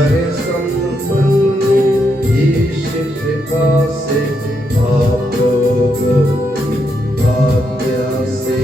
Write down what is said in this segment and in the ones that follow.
सारे संपन्न ईश्वर कृपा से आप लोगों की आज्ञा से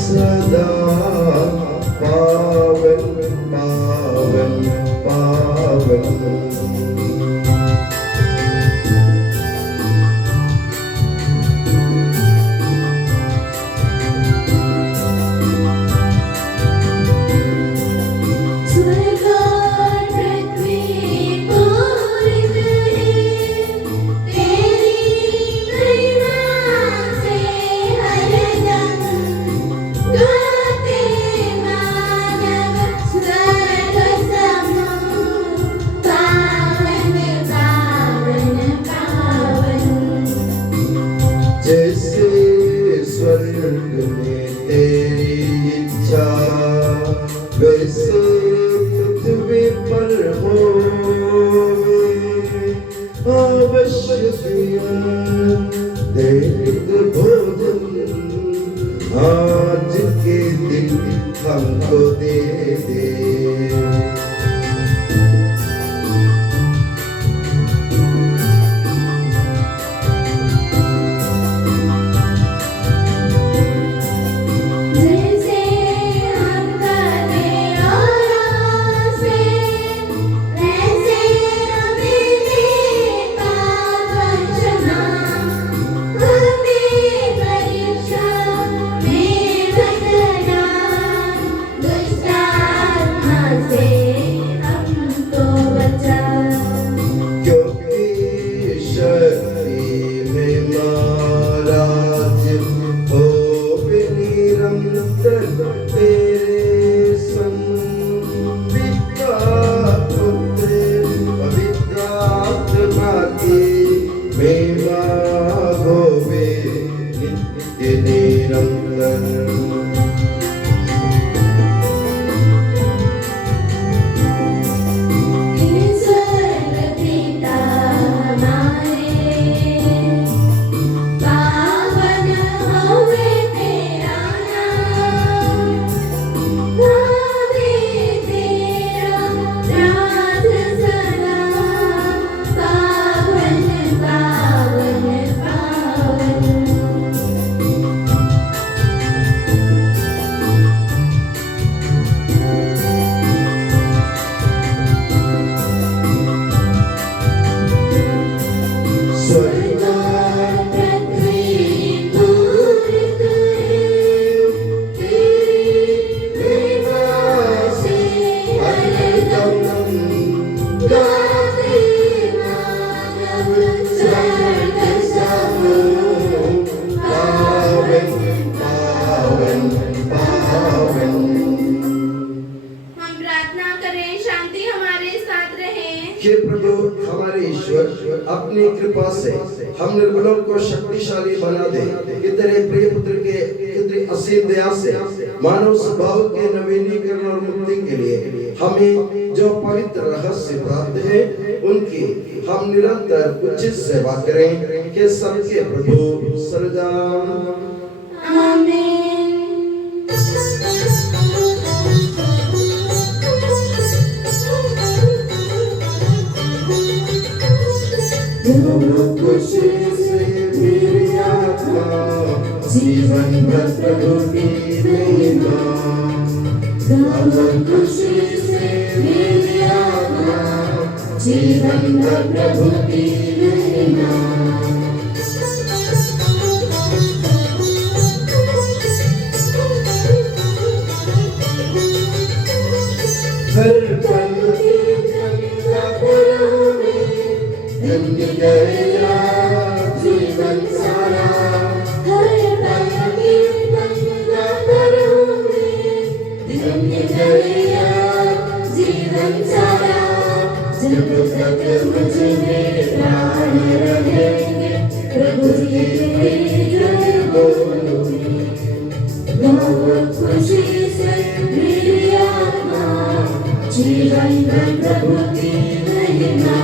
सदा पावन पावन पावन। जैसे स्वर्ग में तेरी इच्छा वैसे पृथ्वी पर हो, अवश्य दैनिक भोजन आज के दिन हमको दे दे। नित्य निरंतर। हे प्रभु हमारे ईश्वर, अपनी कृपा से हम निर्बलों को शक्तिशाली बना दे कि तेरे प्रिय पुत्र के तेरी असीम दया से मानव स्वभाव के नवीनीकरण और मुक्ति के लिए हमें जो पवित्र रहस्य प्राप्त है उनकी हम निरंतर उचित सेवा करें कि सबके प्रभु सर्वदा आमीन। खुशी से मेरी आत्मा जीवन भर प्रभु की महिमा। खुशी से मेरी आत्मा जीवन भर प्रभु की महिमा। हर पल धन्य गया जीवन सारा। हर पल कीर्तन करूँगी, धन्य गया जीवन सारा। जब तक मुझे मेरे प्राण रहेंगे, प्रभु जी तेरी जय बोलूँगी। बहुत खुशी से मेरी आत्मा जीवन भर प्रभु की महिमा।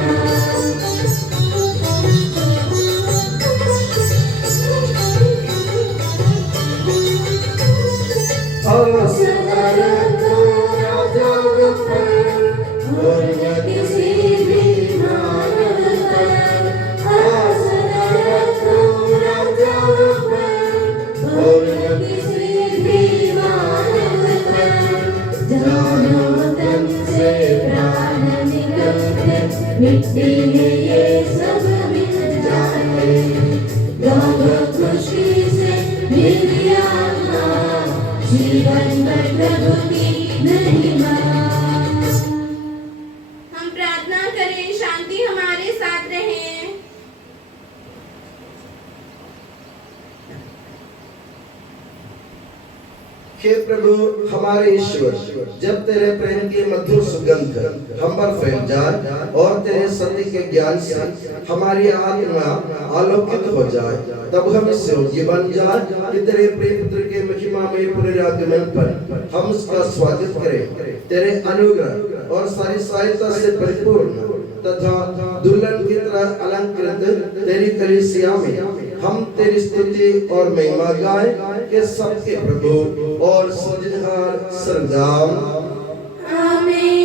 मिट्टी में ये सब मिल जाए। बहुत खुशी से मेरी आत्मा जीवन भर प्रभु की महिमा। हम प्रार्थना करें, शांति हमारे साथ रहे। हे प्रभु हमारे ईश्वर, जब तेरे प्रेम की मधुर सुगंध हम पर फैल जाए और तेरे सत्य के ज्ञान से हमारी आत्मा आलोकित हो जाए, तब हम इससे योग्य बन जाए कि तेरे प्रिय पुत्र के महिमामय पुनरागमन पर हम उसका स्वागत करें। तेरे अनुग्रह और सारी सहायता से परिपूर्ण तथा दुल्हन की तरह अलंकृत तेरी कलीसिया में हम तेरी स्तुति और महिमा गाएं कि सबके प्रभु और सृजनहार सर्वदा आमीन।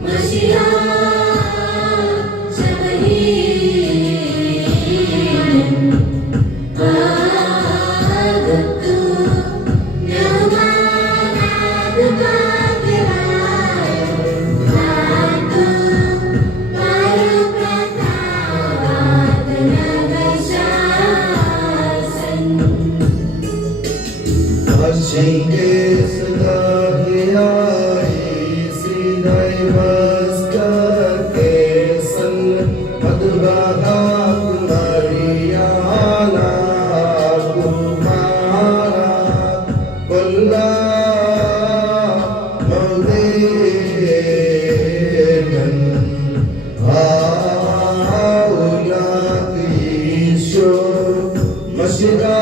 मसीहा शबरी दिवस करके संग मधुबाग मरियाला तुम्हारा बोला मौदेन औलाद ईशो मसीहा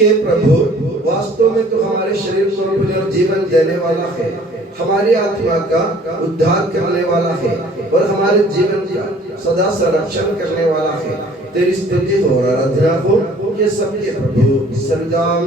हे प्रभु, वास्तव में तो हमारे शरीर को पुनर्जीवन देने वाला है, हमारी आत्मा का उद्धार करने वाला है और हमारे जीवन का सदा संरक्षण करने वाला है। तेरी स्तुति हो और आराधना हो ये सबके प्रभु सर्वदाम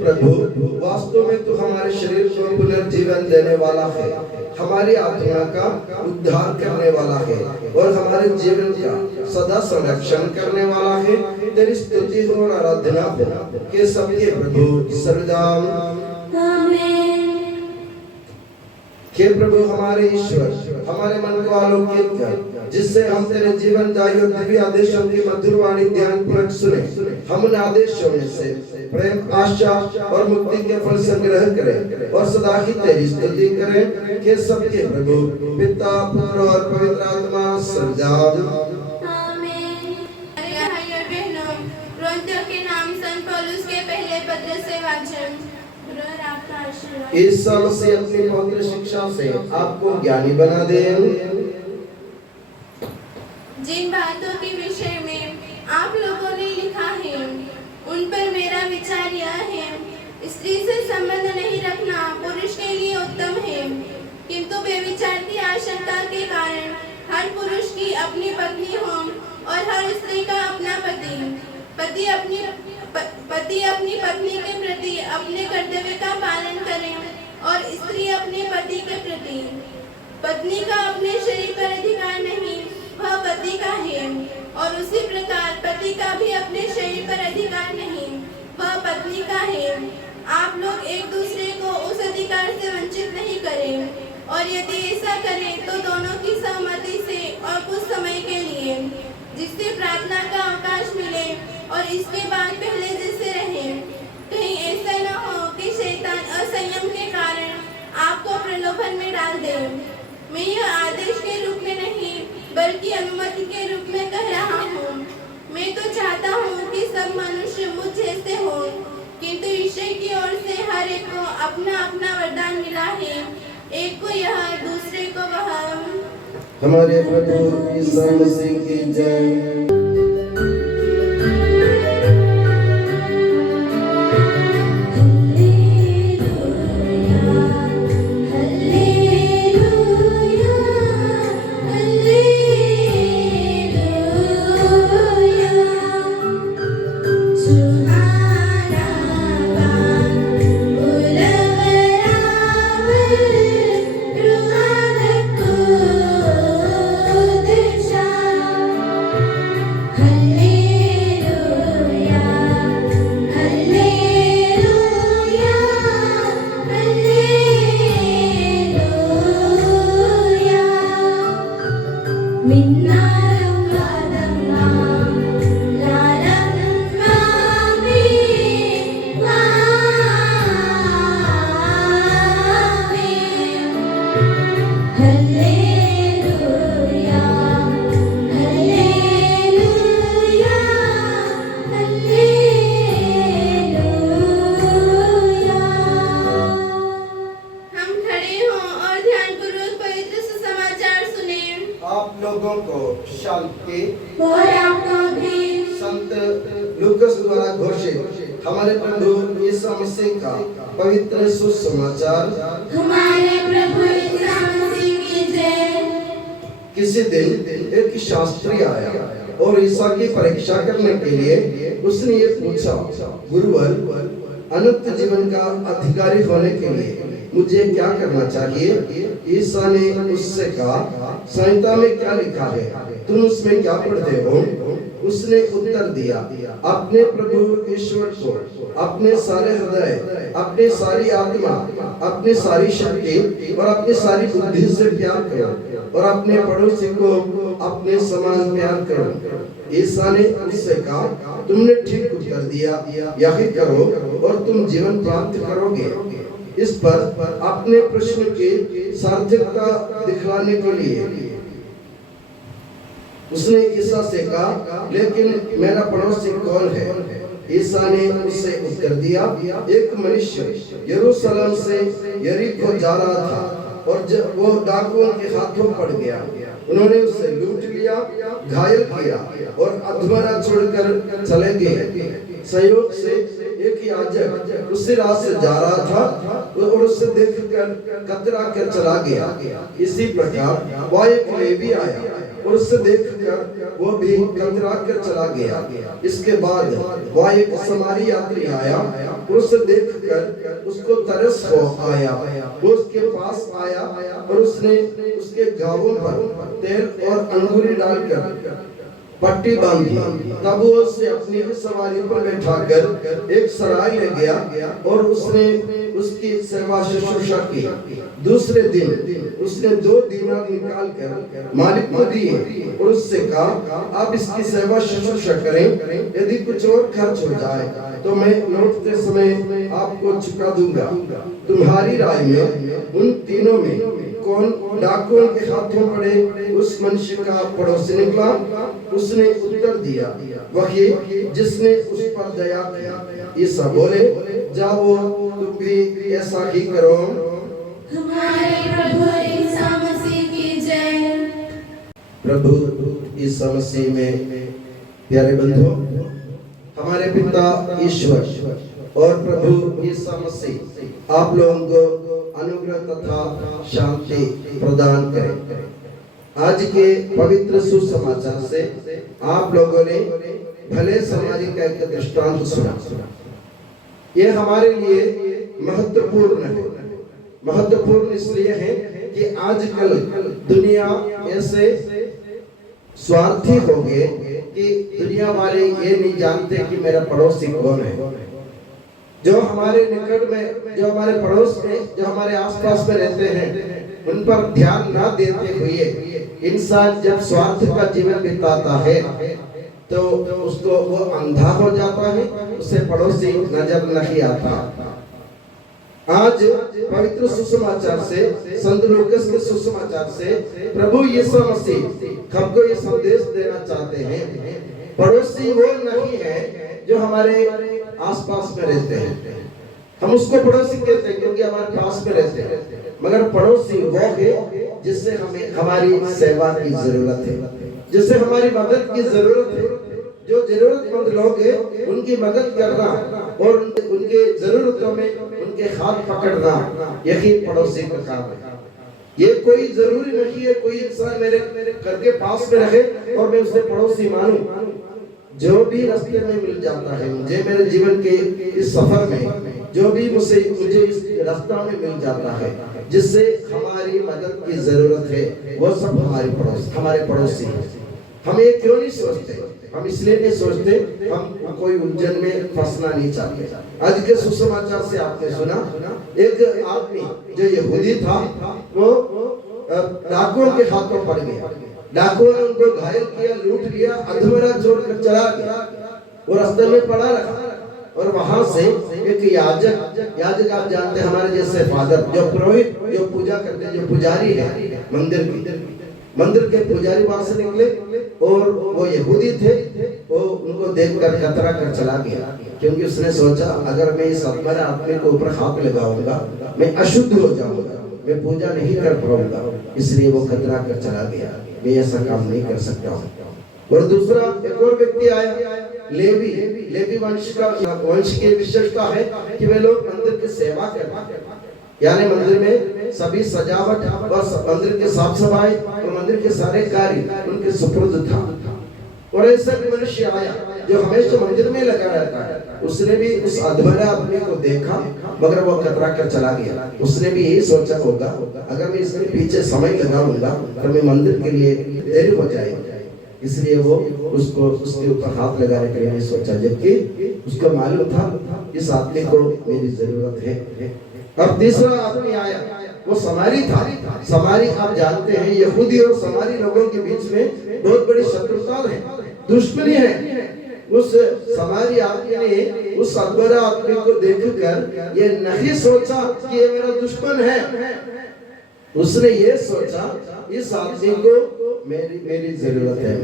प्रभु, वास्तव में तू हमारे शरीर को पुनर्जीवन देने वाला है, हमारी आत्मा का उद्धार करने वाला है और हमारे जीवन का सदा संरक्षण करने वाला है। तेरी स्तुति हो और आराधना हो के सबके प्रभु सर्वदाम हे प्रभु हमारे ईश्वर, हमारे मन को आलोकित कर जिससे हम तेरे जीवन दायी और दिव्य आदेशों की मधुर वाणी ध्यान पूर्वक सुने। हम उन आदेशों में से प्रेम, आशा और मुक्ति के फल संग्रह करें और सदा ही तेरी स्तुति करें कि सबके प्रभु पिता, पुत्र और पवित्र आत्मा सर्वदा ईसा मसीह अपनी पवित्र शिक्षा से आपको ज्ञानी बना दे। जिन बातों के विषय में आप लोगों ने लिखा है, उन पर मेरा विचार यह है, स्त्री से संबंध नहीं रखना पुरुष के लिए उत्तम है, किंतु व्यभिचार की आशंका के कारण हर पुरुष की अपनी पत्नी हो और हर स्त्री का अपना पति अपनी पत्नी के प्रति अपने कर्तव्य का पालन करें और स्त्री अपने पति के प्रति। पत्नी का अपने शरीर पर अधिकार नहीं, वह पति का है, और उसी प्रकार पति का भी अपने शरीर पर अधिकार नहीं, वह पत्नी का है। आप लोग एक दूसरे को उस अधिकार से वंचित नहीं करें, और यदि ऐसा करें तो दोनों की सहमति से और कुछ समय के लिए, जिससे प्रार्थना का अवकाश मिले और इसके बाद पहले जैसे रहे। कहीं ऐसा न हो कि शैतान असंयम के कारण आपको प्रलोभन में डाल दे। मैं यह आदेश के रूप में नहीं बल्कि अनुमति के रूप में कह रहा हूँ। मैं तो चाहता हूँ कि सब मनुष्य मुझ जैसे हो, किंतु ईश्वर की ओर से हर एक को अपना अपना वरदान मिला है, एक को यह, दूसरे को वह। हमारे प्रभु ईसा मसीह की जय। संत लूकास द्वारा घोषित हमारे प्रभु ईसा मसीह का पवित्र सुसमाचार। हमारे प्रभु ईसा मसीह की जय। किसी दिन एक शास्त्री आया और ईसा की परीक्षा करने के लिए उसने ये पूछा, गुरुवर, अनंत जीवन का अधिकारी होने के लिए मुझे क्या करना चाहिए? ईसा ने उससे कहा, संहिता में क्या लिखा है, तुम उसमें क्या पढ़ते हो? उसने उत्तर दिया, अपने प्रभु ईश्वर को अपने सारे हृदय, अपनी सारी आत्मा, अपनी सारी शक्ति और अपनी सारी बुद्धि से प्यार करो और अपने पड़ोसी को अपने समान प्यार करो। ईसा ने उससे कहा, तुमने ठीक उत्तर दिया, यही करो और तुम जीवन प्राप्त करोगे। इस पर अपने प्रश्न की सार्थकता दिखलाने के लिए उसने ईसा से कहा, लेकिन मेरा पड़ोसी कौन है? ईसा ने उससे उत्तर दिया, एक मनुष्य यरूशलेम से यरीको जा रहा था और जब वो डाकुओं के हाथों पड़ गया, उन्होंने उसे लूट लिया, घायल किया और अधमरा छोड़कर चले गए। संयोग से एक याजक उसी राह से जा रहा था और उसे देखकर कतरा कर चला गया। इसी प्रकार वह एक लेवी आया और उसे देखकर वो भी कतरा कर चला गया। इसके बाद वह एक समारी यात्री आया और उसे देखकर उसको तरस हो आया। वो उसके पास आया और उसने उसके घावों पर तेल और अंगूरी डालकर पट्टी बांधी। तब वो उसे अपनी सवारी पर बैठाकर एक सराय ले गया और उसने उसकी सेवा शुश्रूषा की। दूसरे दिन उसने 2 दीनार निकालकर मालिक को दिए और उससे कहा, आप इसकी सेवा शुश्रूषा करें, यदि कुछ और खर्च हो जाए तो मैं लौटते समय आपको चुका दूंगा। तुम्हारी राय में उन तीनों में कौन डाकुओं के हाथों पड़े उस मनुष्य का पड़ोसी निकला? उसने उत्तर दिया, वही जिसने उस पर दया किया। ईसा बोले, जाओ तुम भी ऐसा ही करो। हमारे प्रभु ईसा मसीह की जय। प्रभु ईसा मसीह में प्यारे बंधु, हमारे पिता ईश्वर और प्रभु ईसा मसीह आप लोगों को अनुग्रह तथा शांति प्रदान करें। आज के पवित्र सुसमाचार से आप लोगों ने भले समाज का एक दृष्टांत सुना। ये हमारे लिए महत्वपूर्ण है। महत्वपूर्ण इसलिए है कि आजकल दुनिया ऐसे स्वार्थी हो गए कि दुनिया वाले ये नहीं जानते कि मेरा पड़ोसी कौन है। जो हमारे निकट में, जो हमारे पड़ोस में, जो हमारे आसपास में रहते हैं, उन पर ध्यान ना देते हुए इंसान जब स्वार्थ का जीवन बिताता है तो उसको वो अंधा हो जाता है, उसे पड़ोसी नजर नहीं आता। आज पवित्र सुसमाचार से, संत लूकास के सुसमाचार से प्रभु यीशु मसीह हमको ये संदेश देना चाहते हैं, पड़ोसी वो नहीं है जो हमारे आसपास में रहते हैं। हम उसको पड़ोसी कहते हैं क्योंकि हमारे पास में रहते हैं, मगर पड़ोसी वो है जिससे हमें हमारी सेवा की जरूरत है, जिससे हमारी मदद की जरूरत है। जो जरूरतमंद लोग हैं उनकी मदद करना और उनके जरूरतों में उनके हाथ पकड़ना, यही पड़ोसी का काम है। ये कोई जरूरी नहीं है कोई इंसान मेरे घर के पास में रहे और मैं उसे पड़ोसी मानूं। जो भी रास्ते में मिल जाता है मुझे, मेरे जीवन के इस सफर में जो भी मुझे इस रास्ता में मिल जाता है जिससे हमारी मदद की जरूरत है, वो सब हमारे पड़ोसी हैं। हम ये क्यों नहीं सोचते? हम इसलिए नहीं सोचते, हम कोई उलझन में फंसना नहीं चाहते। आज के सुसमाचार से आपने सुना एक आदमी जो यहूदी था, वो डाकुओं के हाथों पड़ गया। डाकुओं ने उनको घायल किया, लूट लिया, अधमरा छोड़कर चला गया। वो रास्ते में पड़ा रहा और वहां से एक याजक आप जानते हैं हमारे जैसे फादर, जो पुरोहित, जो पूजा करते हैं, जो पुजारी है मंदिर के पुजारी वहां से निकले और वो यहूदी थे। वो उनको देखकर कतरा कर चला गया, क्योंकि उसने सोचा अगर मैं इस अधमरा आदमी को ऊपर हाथ लगाऊंगा मैं अशुद्ध हो जाऊंगा, मैं पूजा नहीं कर पाऊंगा, इसलिए वो कतरा कर चला गया, मैं ऐसा काम नहीं कर सकता हूँ। और दूसरा एक और व्यक्ति आया, लेवी वंश की विशेषता है कि वे लोग मंदिर की सेवा करते, यानी मंदिर में सभी सजावट और मंदिर के साफ सफाई और मंदिर के सारे कार्य उनके सुपुर्द था। और ऐसा मनुष्य आया जो हमेशा मंदिर में लगा रहता है, उसने भी उस अधमरा आदमी को देखा मगर वो कतरा कर चला गया। उसने भी यही सोचा होगा अगर मैं इसके पीछे समय लगाऊंगा तो मैं मंदिर के लिए देरी हो जाएगी, इसलिए वो उसको उसके ऊपर हाथ लगाने के लिए सोचा, जबकि उसको मालूम था इस आदमी को मेरी जरूरत है। अब तीसरा आदमी आया, वो समारी था। समारी आप जानते हैं यहूदी और समारी लोगों के बीच में बहुत बड़ी शत्रुता है, दुश्मनी है। उस समारी आदमी ने उस अधमरा आदमी को देखकर ये नहीं सोचा कि ये मेरा दुश्मन है, उसने ये सोचा इस आदमी को मेरी जरूरत है,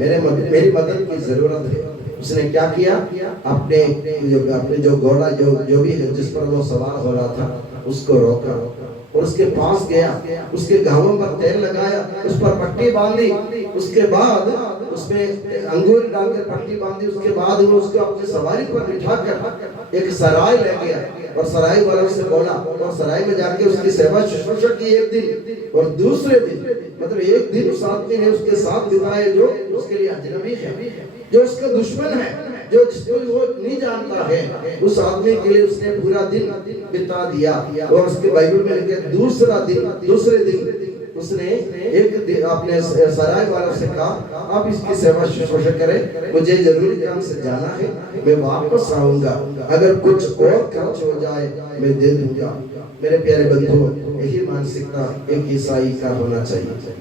मेरी मदद की जरूरत है। उसने क्या किया, अपने जो घोड़ा जो भी है जिस पर वो सवार हो रहा था उसको रोका और उसके पास गया, उसके घावों पर तेल लगाया, उस पर पट्टी बांधी, उसके बाद उसमें अंगूर डालकर पट्टी बांधी, उसके बाद वो उसको अपनी सवारी पर बिठाकर एक सराय ले गया और सराय वालों से बोला और सराय में जाके उसकी सेवा शुश्रूषा की एक दिन, और दूसरे दिन मतलब एक दिन उस आदमी ने उसके साथ बिताए जो उसके लिए अजनबी है, जो उसका दुश्मन है, जो जिसको वो नहीं जानता है, उस आदमी के लिए उसने पूरा दिन बिता दिया। और उसके बाइबल में लिखा दूसरे दिन उसने एक अपने सराय वालों से कहा आप इसकी सेवा शुश्रूषा करें, मुझे जरूरी काम से जाना है, मैं वापस आऊंगा, अगर कुछ और खर्च हो जाए मैं दे दूंगा। मेरे प्यारे बंधुओं, यही मानसिकता एक ईसाई का होना चाहिए।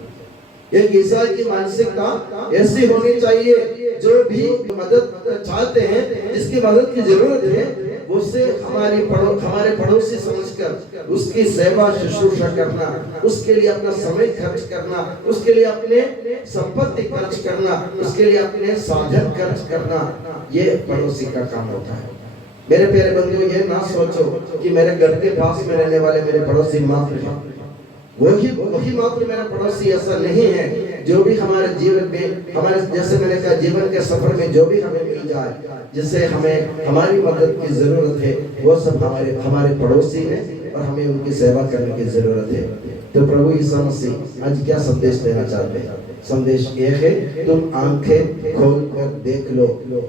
एक ईसाई की मानसिकता ऐसी होनी चाहिए, जो भी मदद चाहते हैं, जिसकी मदद की जरूरत है, उससे हमारे पड़ोसी समझकर उसकी सेवा शुश्रूषा करना, उसके लिए अपना समय खर्च करना, उसके लिए अपने संपत्ति खर्च करना, उसके लिए अपने साधन खर्च करना, ये पड़ोसी का काम होता है। मेरे प्यारे बंधुओं, ये ना सोचो कि मेरे घर के पास में रहने वाले मेरे पड़ोसी मात्र हैं, वही मात्र मेरा पड़ोसी, ऐसा नहीं है। जो भी हमारे जीवन में, हमारे जैसे मैंने कहा, जीवन के सफर में जो भी हमें मिल जाए, जिससे हमें हमारी मदद की जरूरत है, वो सब हमारे पड़ोसी हैं और हमें उनकी सेवा करने की जरूरत है। तो प्रभु यीशु मसीह आज क्या संदेश देना चाहते हैं? संदेश ये है, तुम आंखें खोल कर देख लो,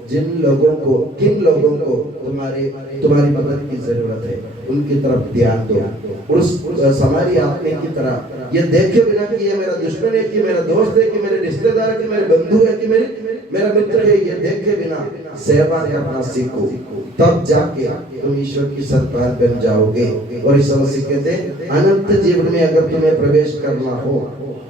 किन लोगों को तुम्हारी मदद की जरूरत है, उनकी तरफ ध्यान दो। उस समारी आदमी की तरह ये देखे बिना कि ये मेरा दुश्मन है, कि मेरा दोस्त है, कि मेरे रिश्तेदार है, कि मेरे बंधु है, कि मेरा मित्र है, ये देखे बिना सेवा करना सीखो, तब जाके तुम ईश्वर की संतान बन जाओगे। और इस मसीह कहते हैं, अनंत जीवन में अगर तुम्हें प्रवेश करना हो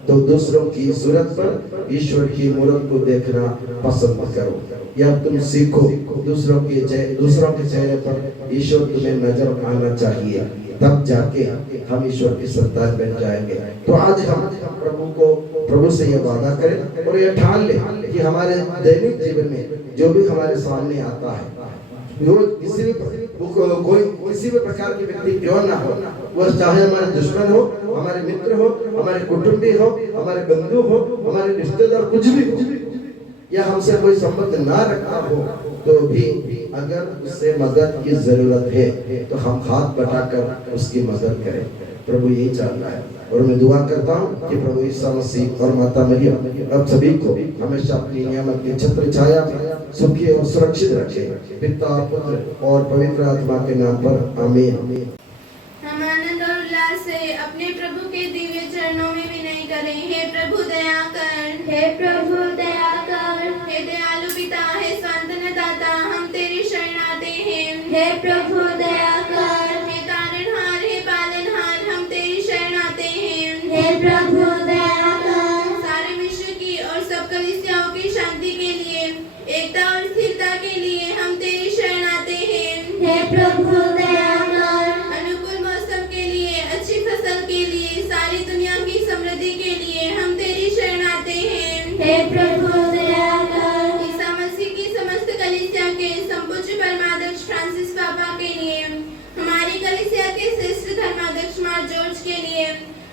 तो दूसरों की सूरत पर ईश्वर की मूरत को देखना पसंद करो, या तुम सीखो दूसरों के चेहरे पर ईश्वर तुम्हें नजर आना चाहिए, तब जाके हम ईश्वर की संतान बन जाएंगे। तो आज हम प्रभु से ये वादा करें और ये ठान ले कि हमारे दैनिक जीवन में जो भी हमारे सामने आता है, वो किसी भी प्रकार के व्यक्ति क्यों ना हो, वह चाहे हमारे दुश्मन हो, हमारे मित्र हो, हमारे कुटुंबी हो, हमारे बंधु हो, हमारे रिश्तेदार, कुछ भी, या हमसे कोई संबंध ना रखा हो, तो भी अगर उससे मदद की जरूरत है तो हम हाथ बढ़ाकर उसकी मदद करें। प्रभु यही चाहता है। और मैं दुआ करता हूँ कि प्रभु यीशु मसीह और माता मरियम अब सभी को हमेशा अपनी नियामत की छत्र छाया में सुखी और सुरक्षित रखे, पिता, पुत्र और पवित्र आत्मा के नाम पर आमीन। हम आनंद और उल्लास से अपने प्रभु के दिव्य चरणों में विनय करें। हे प्रभु दया कर, हे प्रभु दया कर, हे दयालु पिता, हे सांत्वना दाता, हम तेरी शरण आते हैं। हे प्रभु दया कर, हे तारणहार, हे पालनहार, हम तेरी शरण आते हैं। हे प्रभु दया कर, सारे विश्व की और सब कलीसियाओं की शांति के लिए, एकता और स्थिरता के लिए हम तेरी शरण आते हैं। हे प्रभु दया कर, अनुकूल मौसम के लिए, अच्छी फसल के लिए, सारी दुनिया की समृद्धि के लिए हम तेरी शरण आते हैं। हे प्रभु दया कर, ईसा मसीह की समस्त कलीसिया के संपूज्य परमाध्यक्ष फ्रांसिस पापा के लिए, हमारी कलीसिया के श्रेष्ठ धर्माध्यक्ष मार जॉर्ज के लिए,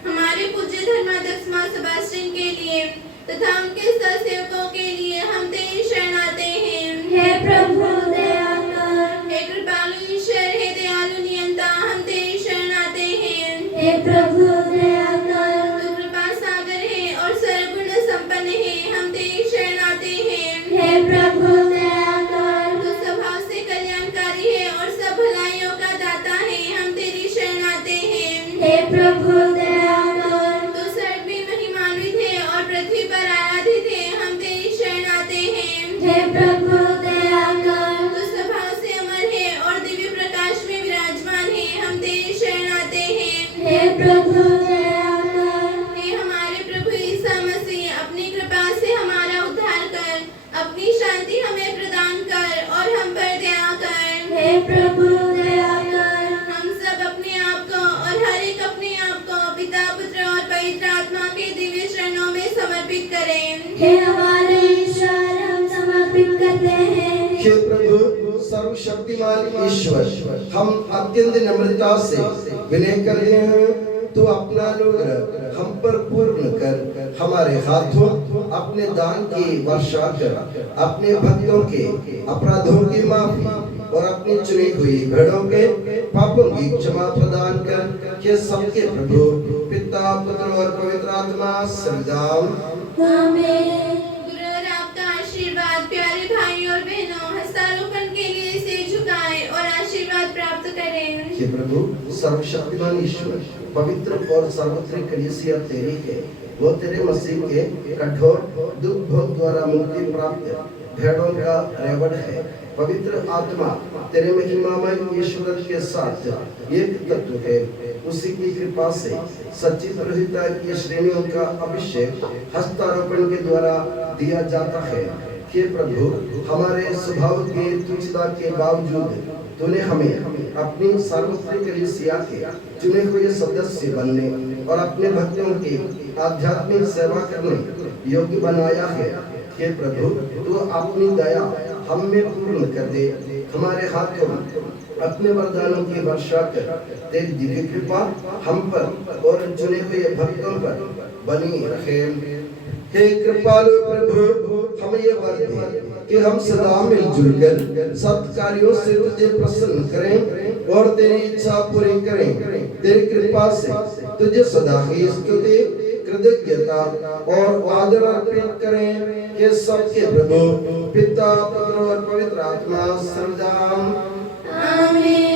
हमारे पूज्य धर्माध्यक्ष मार सेबास्टियन के लिए तथा उनके सहसेवकों के लिए हम तेरी शरण आते हैं। हे प्रभु दया कर, हे कृपालु ईश्वर, हे दयालु नियंता, हम तेरी शरण आते हैं। हे प्रभु दया कर, तू कृपा सागर है और सर्वगुण संपन्न है, हम तेरी शरण आते हैं। हे प्रभु दया कर, तू स्वभाव से कल्याणकारी है और सब भलाइयों का दाता है, हम तेरी शरण आते हैं। हे प्रभु दया कर, तू स्वर्ग में महिमान्वित है और पृथ्वी पर आराधित है, हम तेरी शरण आते हैं। हे प्रभु दया कर, तू स्वभाव से अमर है और दिव्य प्रकाश में विराजमान है, हम तेरी शरण आते हैं। हे प्रभु दया कर, हे हमारे प्रभु ईसा मसीह, अपनी कृपा से हमारा उद्धार कर, अपनी शांति हमें प्रदान कर और हम पर दया कर। हे प्रभु दया कर, हम सब अपने आप को और हर एक अपने आप को पिता, पुत्र और पवित्र आत्मा के दिव्य चरणों में समर्पित करें। हे हमारे ईश्वर, हम समर्पित करते हैं। हे प्रभु सर्वशक्तिमान ईश्वर, हम अत्यंत नम्रता से विनय करते हैं, तू अपना अनुग्रह हम पर पूर्ण कर, हमारे हाथों अपने दान की वर्षा कर, अपने भक्तों के अपराधों की माफी और अपनी चुनी हुई भेड़ों के पापों की क्षमा प्रदान कर। के सबके प्रभु पिता, पुत्र और पवित्र आत्मा सदाम। आमीन। गुरु और आपका आशीर्वाद प्यारे भाई और बहनों हस्तारोपण के लिए सिर झुकाएं और आशीर्वाद प्राप्त करें। हे प्रभु सर्वशक्तिमान ईश्वर, पवित्र और सर्वत्र कलीसिया तेरी है, वो तेरे मसीह के कठोर दुख भोग द्वारा मुक्ति प्राप्त भेड़ों का रेवड़ है। पवित्र आत्मा तेरे महिमामय ईश्वर के साथ एक तत्व है, उसी की कृपा से सच्ची प्रभुता की श्रेणियों का अभिषेक हस्तारोपण के द्वारा दिया जाता है। हे प्रभु, हमारे स्वभाव के तुच्छता के बावजूद तूने हमें अपनी सार्वत्रिक कलीसिया के चुने हुए सदस्य बनने और अपने भक्तों की आध्यात्मिक सेवा करने योग्य बनाया है। हे प्रभु, तू अपनी दया हम में पूर्ण कर दे, हमारे हाथों अपने वरदानों की वर्षा कर, तेरी दिव्य कृपा हम पर और चुने हुए भक्तों पर बनी रहे। हे कृपालु प्रभु, हम ये वर दें कि हम सदा मिलजुल कर सत्कार्यों से तुझे प्रसन्न करें और तेरी इच्छा पूरी करें। तेरी कृपा से तुझे सदा ही स्तुति, कृतज्ञता और आदर अर्पित करें कि सबके प्रभु पिता, पुत्र और पवित्र आत्मा सर्वदा आमीन।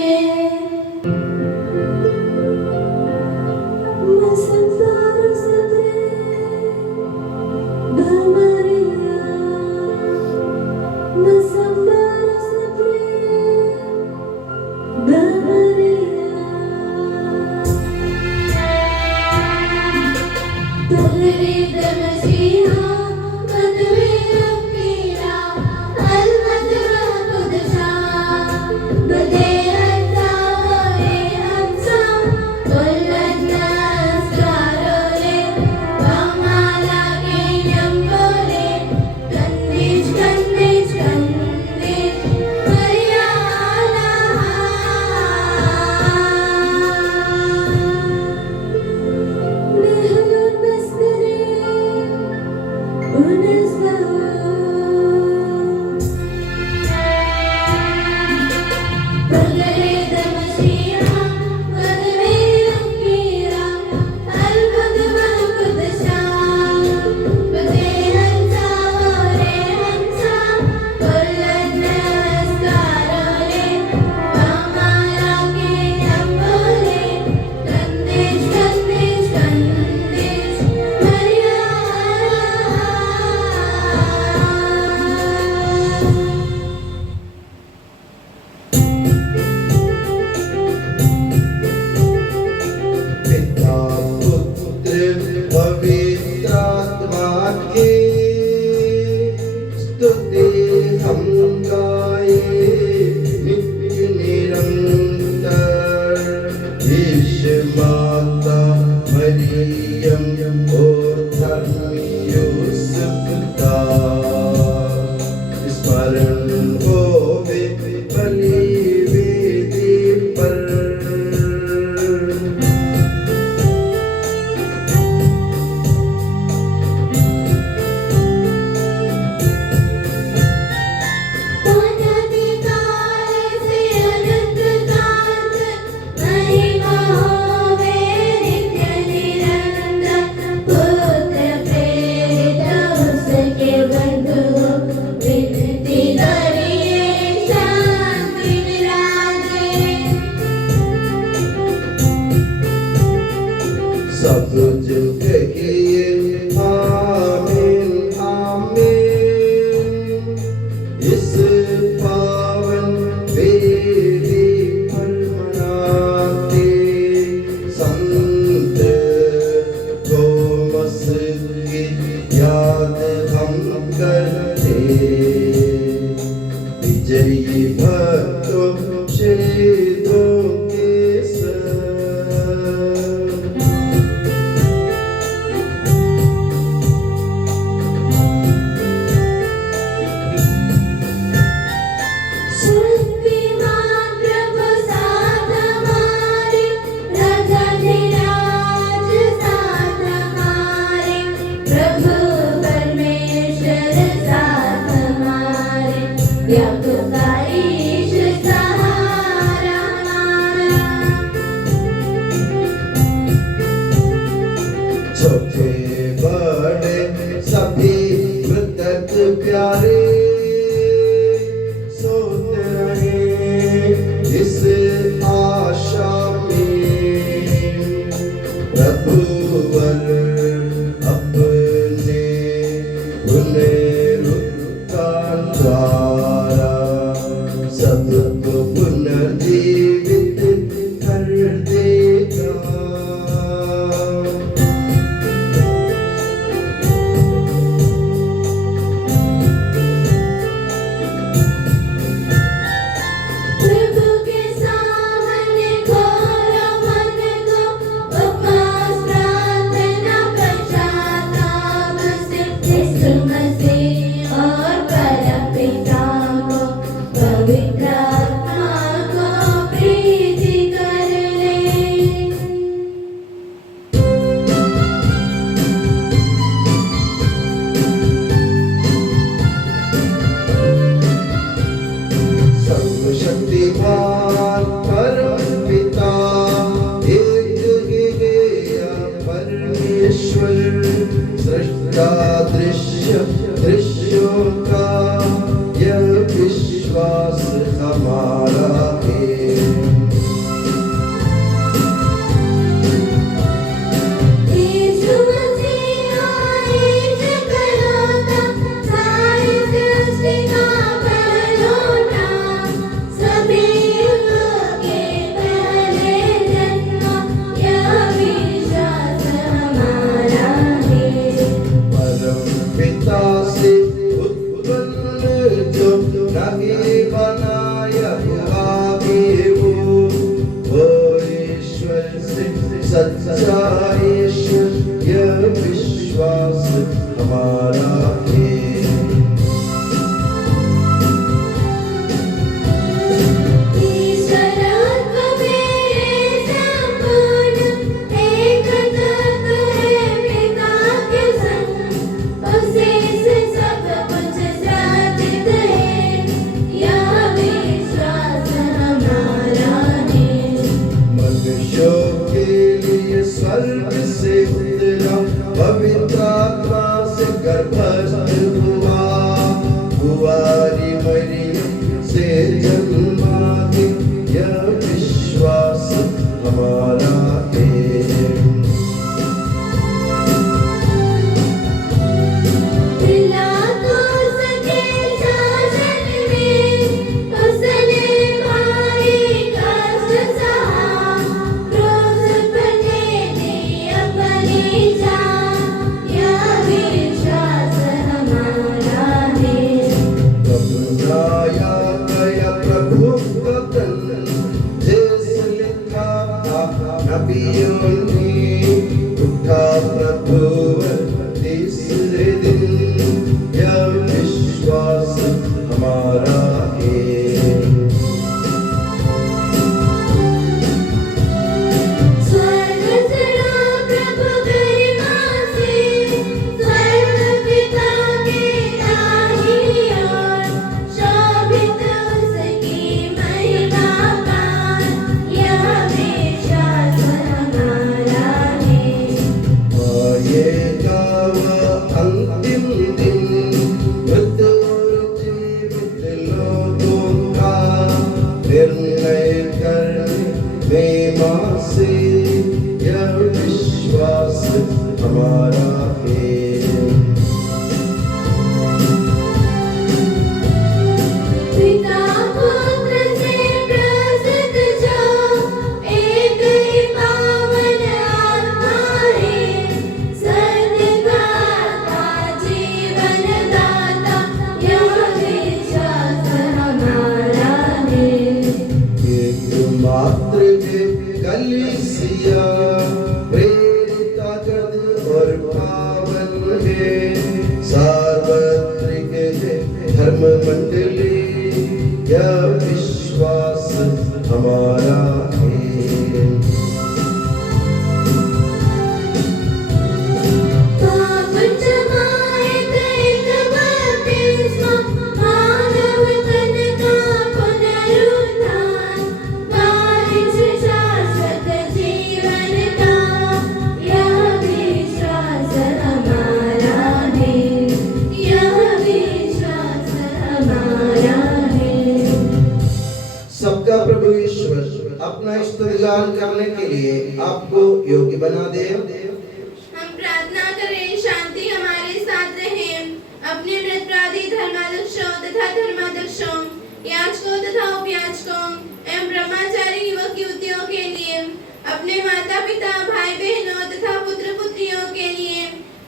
नहीं बनाया हुआ भी वो ईश्वर से सच्चा ईश्वर, यह विश्वास हमारा है। स्वर्ग से उतरा पवित्र आत्मा से गर्भस्थ हुआ, कुंवारी मरियम से जन्मा दे, यह विश्वास हमारा है। उठा प्रभु तीसरे दिन, यह विश्वास हमारा है। कलीसिया प्रेरित और पावन है, सार्वत्रिक धर्म मंडली, यह विश्वास हमारा है। सबका प्रभु ईश्वर अपना स्तुतिगान करने के लिए आपको योग्य बना दे। हम प्रार्थना करें, शांति हमारे साथ रहे। अपने व्रतपराधी धर्माध्यक्षों तथा धर्माध्यक्षों, याजकों तथा उपयाजकों एवं ब्रह्मचारी युवक युवतियों के लिए, अपने माता पिता भाई बहनों तथा पुत्र पुत्रियों के लिए,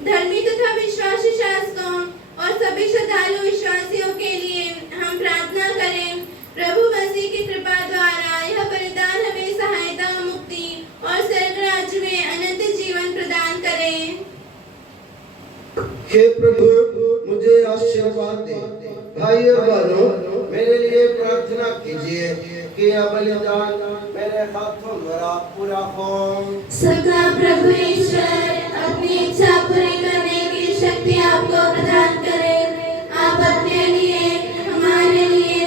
धर्मी तथा विश्वासी शासकों और सभी श्रद्धालु विश्वासियों के लिए हम प्रार्थना करें। प्रभु मसीह की कृपा द्वारा यह बलिदान हमें सहायता, मुक्ति और स्वर्ग राज्य में अनंत जीवन प्रदान करे। हे प्रभु, मुझे आशीर्वाद दे। भाई और बहनों, मेरे लिए प्रार्थना कीजिए कि यह बलिदान मेरे हाथों द्वारा पूरा हो। सबका प्रभु ईश्वर अपनी इच्छा पूरी करने की शक्ति आपको प्रदान करे। आप अपने लिए, हमारे लिए,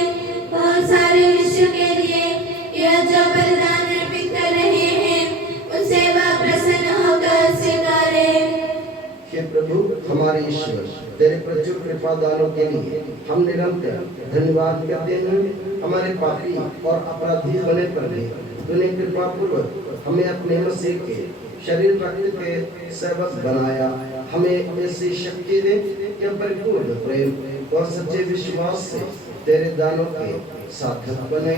बहुत सारे विश्व के लिए यह जो बलिदान अर्पित कर रहे हैं, उससे वह प्रसन्न होकर स्वीकारे। हे प्रभु हमारे ईश्वर, तेरे प्रचुर कृपा दानों के लिए हम निरंतर धन्यवाद करते हैं। हमारे पापी और अपराधी होने पर भी तूने कृपा पूर्वक हमें अपने मसीह के शरीर रक्त के सेवक बनाया। हमें ऐसी शक्ति दे कि परिपूर्ण प्रेम और सच्चे विश्वास से तेरे दानों के सार्थक बने।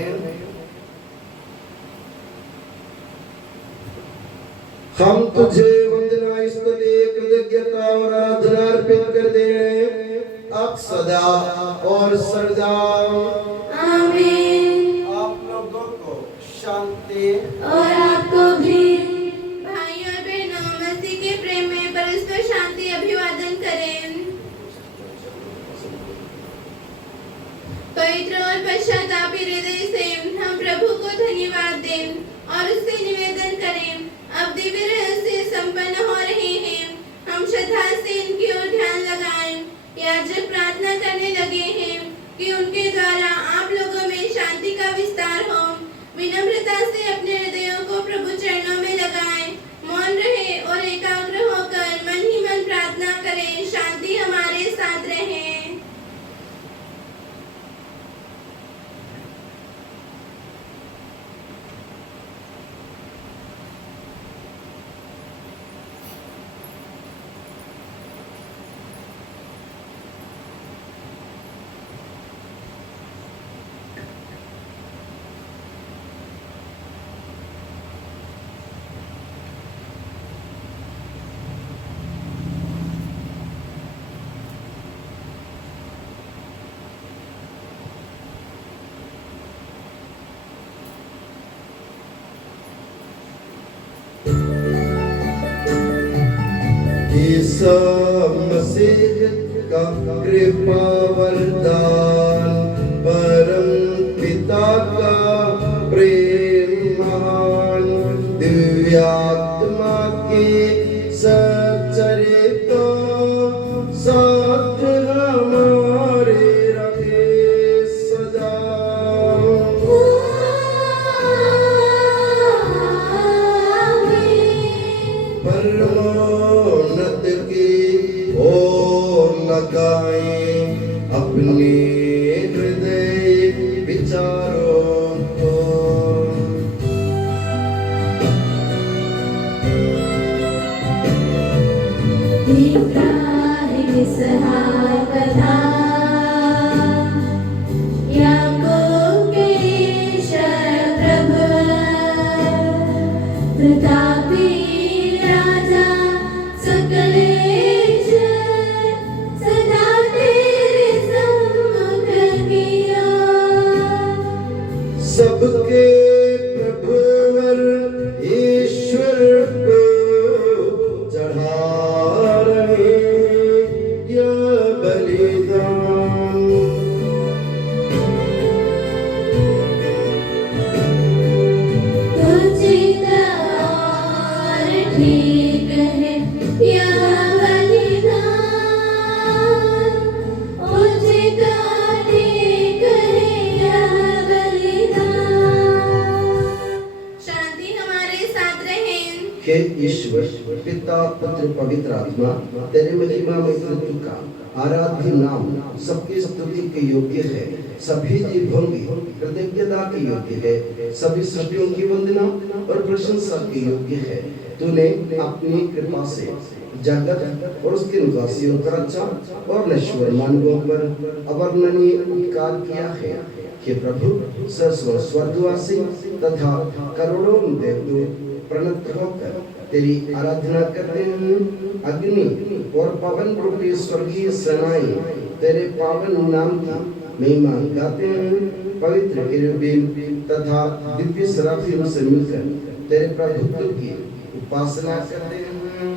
हम तुझे वंदना, स्तुति, कृतज्ञता और आराधना अर्पित करते हैं। अब सदा और सर्वदा। आमीन। आप लोगों को शांति। और आपको भी। भाई और बहनों, मसीह के प्रेम में परस्पर शांति अभिवादन करें। पवित्र और पश्चातापी हृदय से हम प्रभु को धन्यवाद दें और उससे निवेदन करें। अब दिव्य रहस्य संपन्न हो रहे हैं, हम श्रद्धा से इनकी ओर ध्यान लगाएं। याजक प्रार्थना करने लगे हैं कि उनके द्वारा आप लोगों में शांति का विस्तार हो। विनम्रता से अपने हृदयों को प्रभु चरणों में लगाएं, मौन रहे और एकाग्र होकर मन ही मन प्रार्थना करें। शांति हमारे साथ रहे। ईसा मसीह का कृपा वरदान, परम पिता का प्रेम महान, दिव्य आत्मा के सच्चरित्र साथ हमारे रहे सदा। परमोन्नत की ओर लगाएं अपने हृदय विचारों को। इब्राहिम इसहाक तथा याकूब के ईश्वर प्रभु, प्रतापी राजा सकल ईश्वर, सदा तेरे सम्मुख किया। सबके प्रभुवर ईश्वर को चढ़ा रहे यह बलिदान। उचित और ठीक है यह बलिदान, उचित और ठीक है यह बलिदान। शांति हमारे साथ रहे। हे ईश्वर पिता पुत्र पवित्र आत्मा, तेरे महिमा में तृत्व का आराध्य नाम सबकी स्तुति के योग्य है। सभी जीवों की कृतज्ञता के योग्य है। सभी सृष्टियों की वंदना और प्रशंसा के योग्य है। तूने अपनी कृपा से जगत और उसके निवासियों पर अच्छा और नश्वर मानवों पर अवर्णनीय उपकार किया है। हे प्रभु, सरस्वत स्वर्गवासी तथा करोड़ों देवदूत प्रणत होकर तेरी आराधना करते हैं। अग्नि और पवन रूपी स्वर्गीय सेनाएं तेरे पावन नाम की महिमा गाते हैं। पवित्र केरूबीम तथा दिव्य सराफियों से मिलकर तेरे प्रभुत्व की उपासना करते हैं।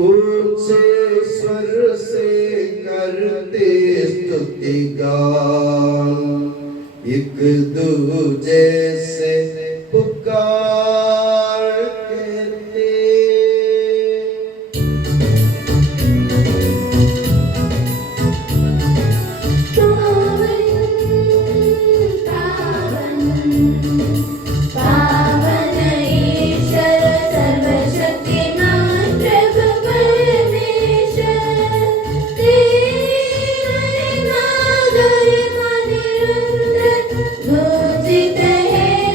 ऊंचे स्वर से करते स्तुति गान, एक दूजे से पुकार कहते। पावन ईश्वर सर्वशक्तिमान प्रभु परमेश्वर, तेरी महिमा गरिमा निरंतर घोषित है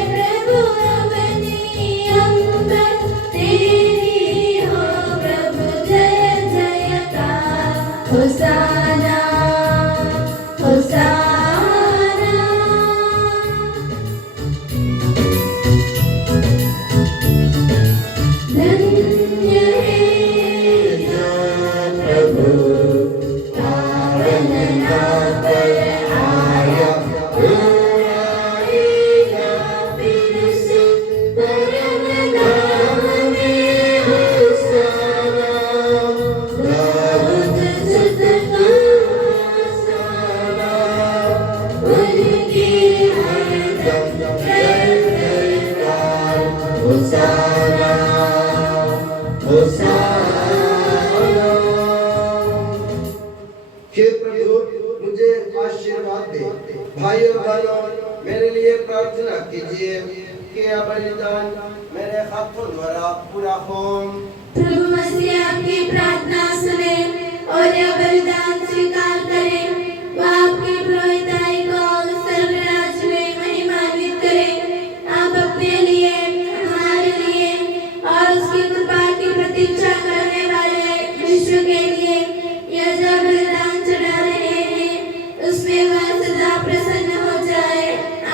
यहाँ पर आया, वो आएगा फिर से, परम धाम में होशाना। दाऊद सदका होशाना, उनकी हरदम जय जयकार। होशाना होशाना। हे प्रभु मुझे आशीर्वाद दे। भाई और बहनों मेरे लिए प्रार्थना कीजिए कि यह बलिदान मेरे हाथों द्वारा पूरा हो। प्रभु मसीह आपकी प्रार्थना सुने और यह बलिदान स्वीकार करे। वह आपकी पुरोहिताई को स्वर्गराज में महिमान्वित करे। आप अपने लिए, हमारे लिए और उसकी कृपा की प्रतीक्षा करने वाले विश्व के लिए यह जो बलिदान चढ़ा रहे हैं उसमें वह सदा प्रसन्न हो जाए।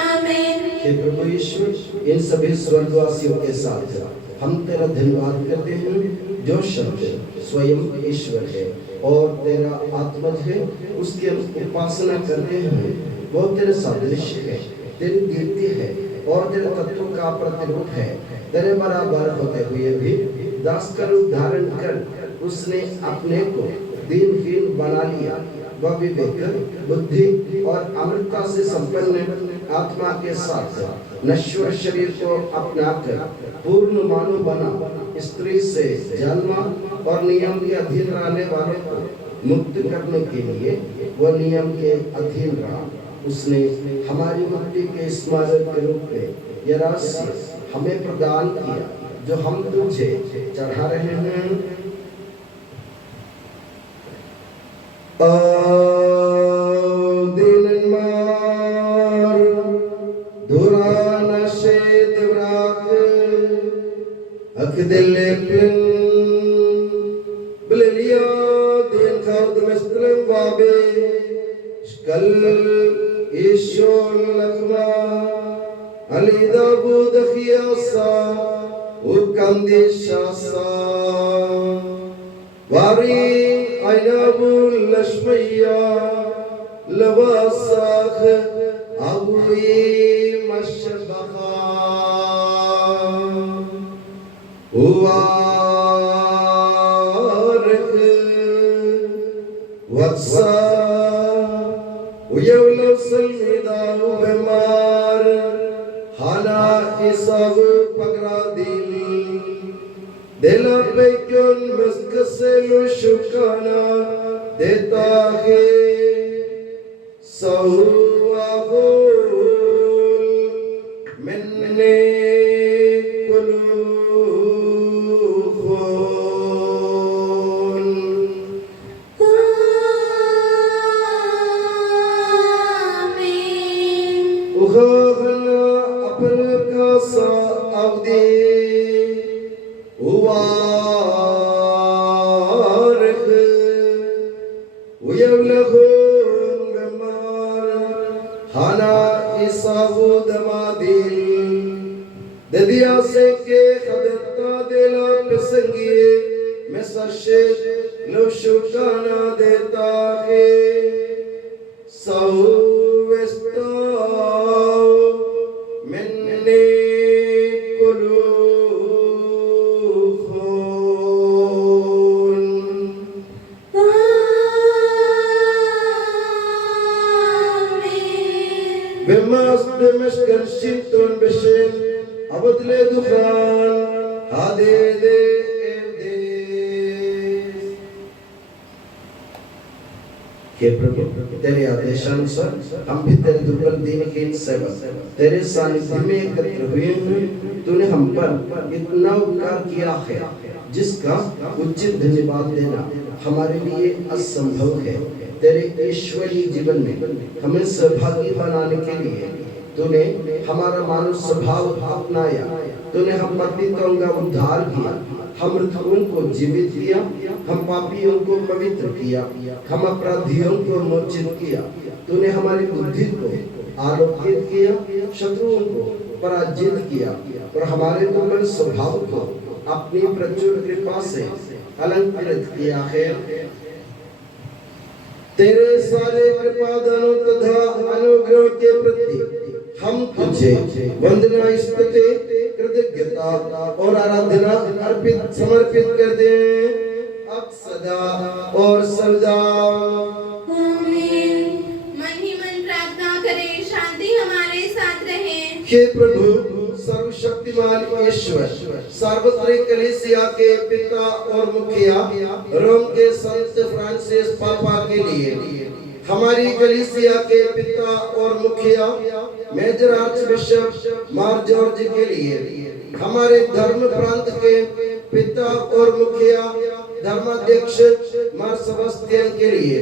आमीन। हे प्रभु यीशु, इन सभी स्वर्गवासियों के साथ हम तेरा धन्यवाद करते हैं जो शब्द स्वयं ईश्वर है और तेरा आत्मज है, उसकी हम उपासना करते हैं। वो तेरे सादृश्य है, तेरी दीप्ति है और तेरे तत्वों का प्रतिरूप है। तेरे बराबर होते हुए भी दास का रूप धारण कर उसने अपने को दीनहीन बना लिया। वह विवेक, बुद्धि और अमृतता से संपन्न आत्मा के साथ नश्वर शरीर को अपनाकर पूर्ण मानव बना। स्त्री से जन्म और नियम के अधीन रहने वालों को मुक्त करने के लिए वह नियम के अधीन रहा। उसने हमारी मुक्ति के स्मारक के रूप में यह रहस्य हमें प्रदान किया जो हम तुझे चढ़ा रहे हैं। तेरे आदेशानुसार हम भी तेरे दुर्बल दीनहीन सेवक तेरे सानिध्य में एकत्र हुए हैं। तूने हम पर इतना उपकार किया है जिसका उचित धन्यवाद देना हमारे लिए असंभव है। तेरे ईश्वरीय जीवन में हमें सहभागी बनाने के लिए तूने हमारा मानव स्वभाव अपनाया। तूने हम पतितों का उद्धार किया, हम मृतकों को जीवित किया, हम पापियों को पवित्र किया, हम अपराधियों को मोचित किया। तूने हमारी बुद्धि को आलोकित किया, शत्रुओं को पराजित किया और हमारे दुर्बल स्वभाव को अपनी प्रचुर कृपा से अलंकृत किया है। तेरे सारे कृपा दानों तथा अनुग्रह के प्रति हम तुझे वंदना स्तुति कृतज्ञता और आराधना अर्पित समर्पित करते हैं अब सदा और सर्वदा। आमीन। मन ही मन प्रार्थना करें, शांति हमारे साथ रहे। हे प्रभु सर्वशक्तिमान ईश्वर, सार्वत्रिक कलीसिया के पिता और मुखिया रोम के संत फ्रांसिस पापा के लिए, हमारी कलीसिया के पिता और मुखिया मेजर आर्च बिशप मार जॉर्ज के लिए, हमारे धर्म प्रांत के पिता और मुखिया धर्माध्यक्ष मार सेबेस्टियन के लिए,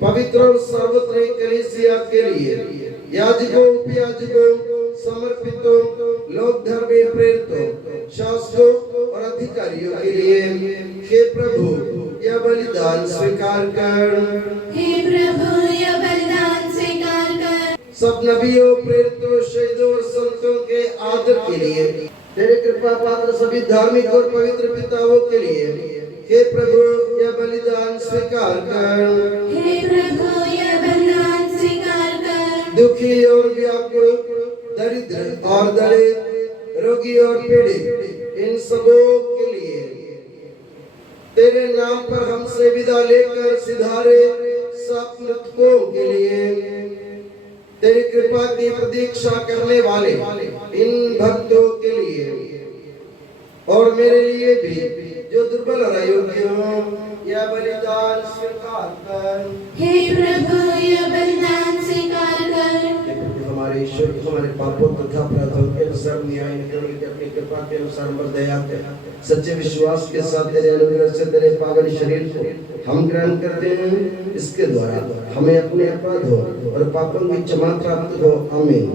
पवित्र और सार्वत्रिक कलीसिया के लिए, याजकों उपयाजकों समर्पितों लोक धर्मी प्रेरितों शासकों और अधिकारियों के लिए, हे प्रभु यह बलिदान स्वीकार कर। हे प्रभु यह बलिदान स्वीकार कर। सब नबियों प्रेरितों शहीदों और संतों के आदर के लिए, तेरे कृपा पात्र सभी धार्मिक और पवित्र पिताओं के लिए, हे प्रभु यह बलिदान स्वीकार कर। हे प्रभु यह बलिदान स्वीकार कर। दुखी और व्याकुल, दरिद्र और दलित, रोगी और पीड़ित, इन सबों के लिए तेरे नाम पर हमसे विदा लेकर सिधारे सब मृतकों के लिए, तेरी कृपा की प्रतीक्षा करने वाले इन भक्तों के लिए और मेरे लिए भी जो दुर्बल और अयोग्य हो, यह बलिदान स्वीकार कर। हे प्रभु यह बलिदान स्वीकार कर। हमारे ईश्वर हमारे पापों तथा अपराधों के अनुसार न्याय करने के अपनी कृपा के अनुसार हमपर दया कर। सच्चे विश्वास के साथ तेरे अनुग्रह से तेरे पावन शरीर को हम ग्रहण करते हैं, इसके द्वारा हमें अपने अपराधों और पापों की क्षमा प्राप्त हो। आमीन।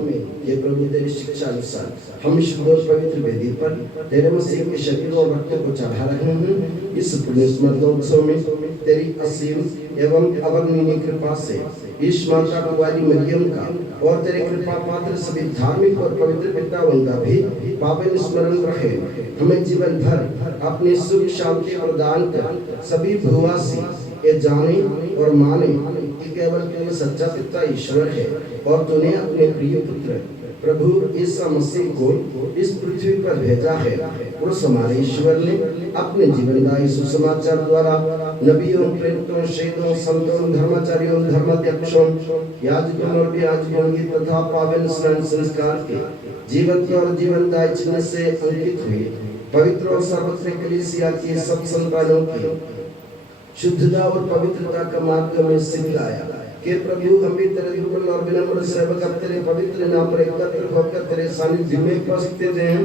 ये प्रभु तेरी शिक्षा अनुसार हम शुद्ध और पवित्र वेदी पर तेरे मसीह के शरीर और रक्त को चढ़ा रहे हैं। इस पुण्य स्मरणोत्सव में तेरी असीम एवं अवर्णनीय कृपा से ईश माता कुंवारी मरियम का और तेरे कृपा पात्र सभी धार्मिक और पवित्र पिताओं का भी पावन स्मरण रहे। हमें जीवन भर अपनी सुख शांति प्रदान कर सभी भूवासी ये जाने और माने कि केवल तू सच्चा पिता ईश्वर है और तूने अपने प्रिय पुत्र प्रभु ईसा मसीह को इस पृथ्वी पर भेजा है। उस हमारे ईश्वर ने अपने जीवनदायी सुसमाचार द्वारा नबियों प्रेरितों शहीदों संतों धर्माचार्यों धर्माध्यक्षों याजकों और व्याजकों की तथा पावन स्नान संस्कार के जीवन और जीवनदायी चिन्ह से अंकित हुई पवित्र और सार्वत्रिक कलीसिया की सब संतानों की शुद्धता और पवित्रता का मार्ग में सिखाया कि प्रभु हम भी तेरे दुर्बल और विनम्र सेवक अब तेरे पवित्र नाम पर एकत्र होकर तेरे सानिध्य में उपस्थित हैं।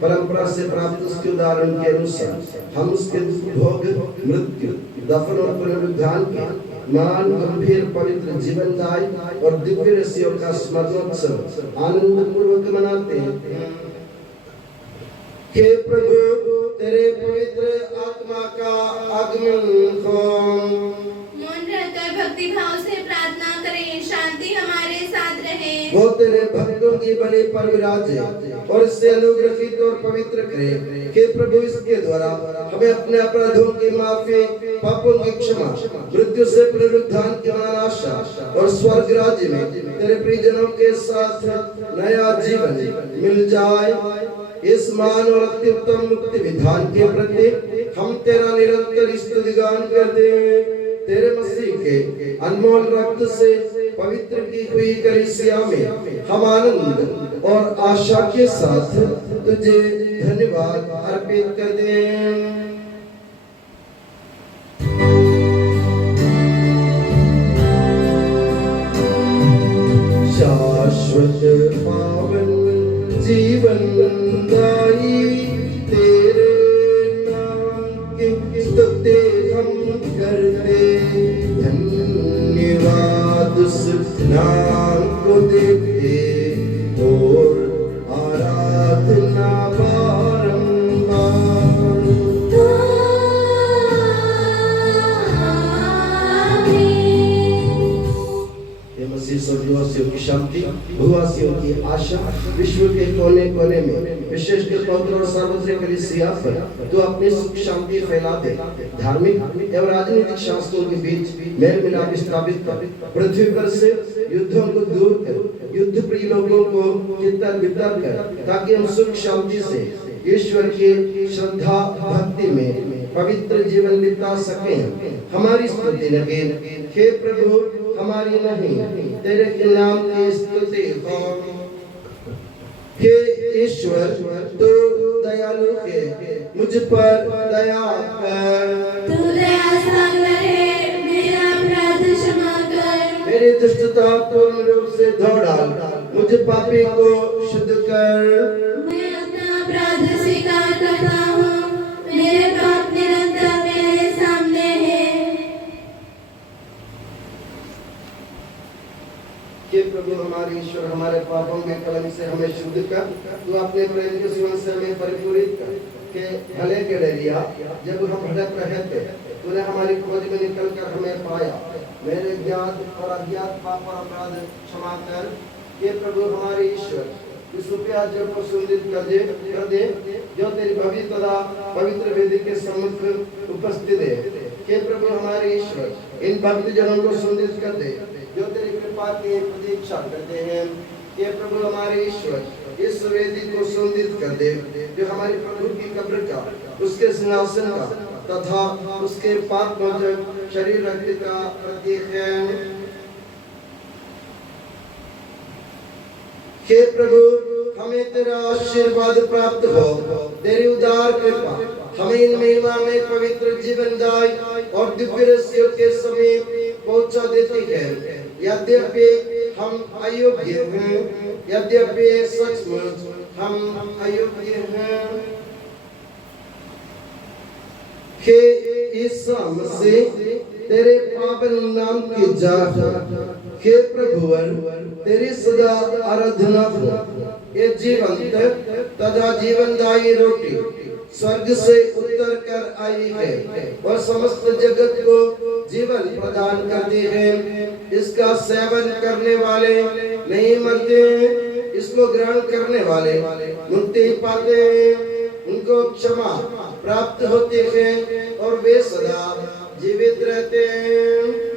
परंपरा से प्राप्त उसके उदाहरण के अनुसार हम उसके भोग मृत्यु दफन और पुनरुत्थान के महान गंभीर पवित्र जीवनदायी और दिव्य रहस्यों का स्मरणोत्सव आनंद पूर्वक मनाते हैं। हे प्रभु तेरे पवित्र आत्मा का आगमन हो। मौन रहकर भक्ति भाव से प्रार्थना करें, शांति हमारे साथ रहे। वो तेरे भक्तों की बलि पर विराजे और इससे अनुग्रहित और पवित्र करे। हे प्रभु इसके द्वारा हमें अपने अपराधों की माफी, पापों की क्षमा, मृत्यु से पुनरुत्थान की महान आशा और स्वर्ग राज्य में तेरे प्रियजनों के साथ नया जीवन मिल जाए। इस मान और अत्युत्तम मुक्ति विधान के प्रति हम तेरा निरंतर स्तुतिगान करते हैं। तेरे मसीह के अनमोल रक्त से पवित्र की हुई कलीसिया में हम आनंद और आशा के साथ तुझे धन्यवाद अर्पित करते हैं। शाश्वत पावन जीवन दाई तेरे नाम की स्तुति हम करते, धन्यवाद उस नाम को देते और आराधना बारंबार। मसीह स्वर्गवासियों की शांति, भूवासियों की आशा, विश्व के कोने कोने में विशेषकर पवित्र और सार्वत्रिक कलीसिया पर तो अपनी सुख शांति फैला दे। धार्मिक एवं राजनीतिक शासकों के बीच मेल मिलाप स्थापित कर, पृथ्वी पर से युद्धों को दूर कर, युद्ध प्रिय लोगों को तितर बितर कर, ताकि हम सुख शांति से ईश्वर की श्रद्धा भक्ति में पवित्र जीवन बिता सकें। हमारी स्तुति लगे, हे प्रभु हमारी नहीं, तेरे के नाम की स्तुति हो। हे ईश्वर तू दयालु है, मुझ पर दया कर। तू दया सागर है, मेरा अपराध क्षमा कर। मेरी दुष्टता पूर्ण रूप से धो डाल, मुझ पापी को शुद्ध कर। मैं अपना अपराध स्वीकार करता हूँ, मेरे पाप निरंतर मेरे सामने हैं। हे प्रभु हमारे ईश्वर, हमारे पापों में कलंक से हमें शुद्ध कर, तू अपने प्रेम के सुमन से हमें परिपूरित कर। के भले के डरिया जब हम भटक रहे थे, तूने हमारी खोज में निकलकर हमें पाया। मेरे ज्ञात और अज्ञात पाप और अपराध क्षमा कर। हे प्रभु हमारे ईश्वर, इस प्याजों को सुंदर कर दे जो तेरी पवित्र वेदी के सम्मुख उपस्थित है। हे प्रभु हमारे ईश्वर, इन भक्त जनों को सुंदर कर दे जो तेरी कृपा की प्रतीक्षा करते हैं। हे प्रभु हमारे ईश्वर, इस वेदी को सुंदर कर दे जो हमारे प्रभु की कब्र का, उसके सिंहासन का तथा उसके पाप मोचक शरीर रक्त का प्रतीक है। हे प्रभु हमें तेरा आशीर्वाद प्राप्त हो, तेरी उदार कृपा हमें इन महिमा में पवित्र जीवन दाय और दिव्य रस्सियों के समीप पहुंचा देती है। यद्यपि हम अयोग्य हैं, यद्यपि सचमुच हम अयोग्य हैं, हे ईसा मसीह तेरे पावन नाम की जाप, हे प्रभुवर तेरी सदा आराधना हो। ये जीवंत तथा जीवनदायी रोटी स्वर्ग से उतर कर आई है और समस्त जगत को जीवन प्रदान करती है। इसका सेवन करने वाले नहीं मरते, इसको ग्रहण करने वाले मुक्ति पाते हैं, उनको क्षमा प्राप्त होती है और वे सदा जीवित रहते हैं।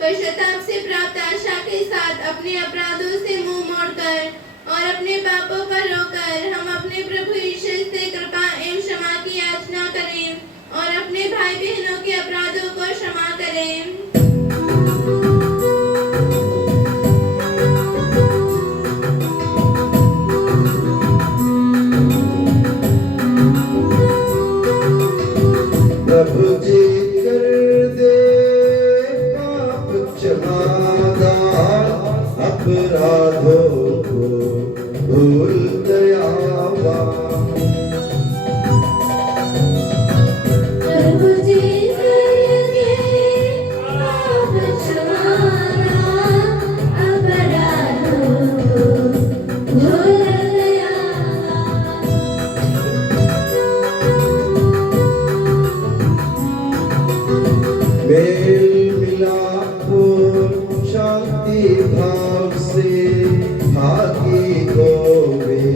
पश्चाताप से प्राप्त आशा के साथ अपने अपराधों से मुंह मोड़कर और अपने पापों पर रोकर हम अपने प्रभु यीशु से कृपा एवं क्षमा की याचना करें और अपने भाई बहनों के अपराधों को क्षमा करें। प्रभु जी कर दे पाप क्षमा, अपराधों को भूल दयावा। प्रभु जी कर दे पाप क्षमा, अपराधों को भूल दयावा। मेल मिलाप शांति भाव से भागी को वे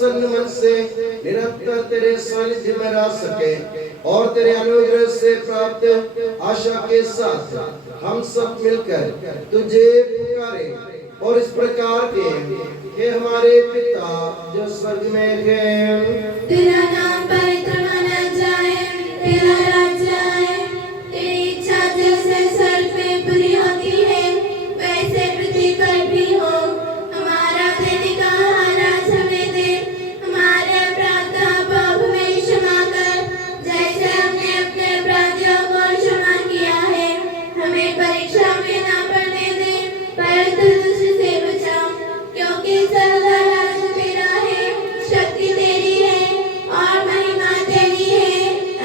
प्रसन्न मन से निरंतर तेरे सानिध्य में रह सके और तेरे अनुग्रह से प्राप्त आशा के साथ हम सब मिलकर तुझे पुकारे और इस प्रकार के हे हमारे पिता जो स्वर्ग में है, तेरा नाम पवित्र माना जाए, तेरा राज्य आए, तेरी इच्छा जैसे स्वर्ग में पूरी होती है वैसे पृथ्वी पर भी हो। हमारा दैनिक आहार आज हमें दे, हमारे अपराध पाप में क्षमा कर जैसे हमने अपने अपराधियों को क्षमा किया है। हमें परीक्षा में ना पड़ने दे परंतु दुष्ट से बचा, क्योंकि सर्वदा राज्य तेरा है, शक्ति तेरी है और महिमा तेरी है।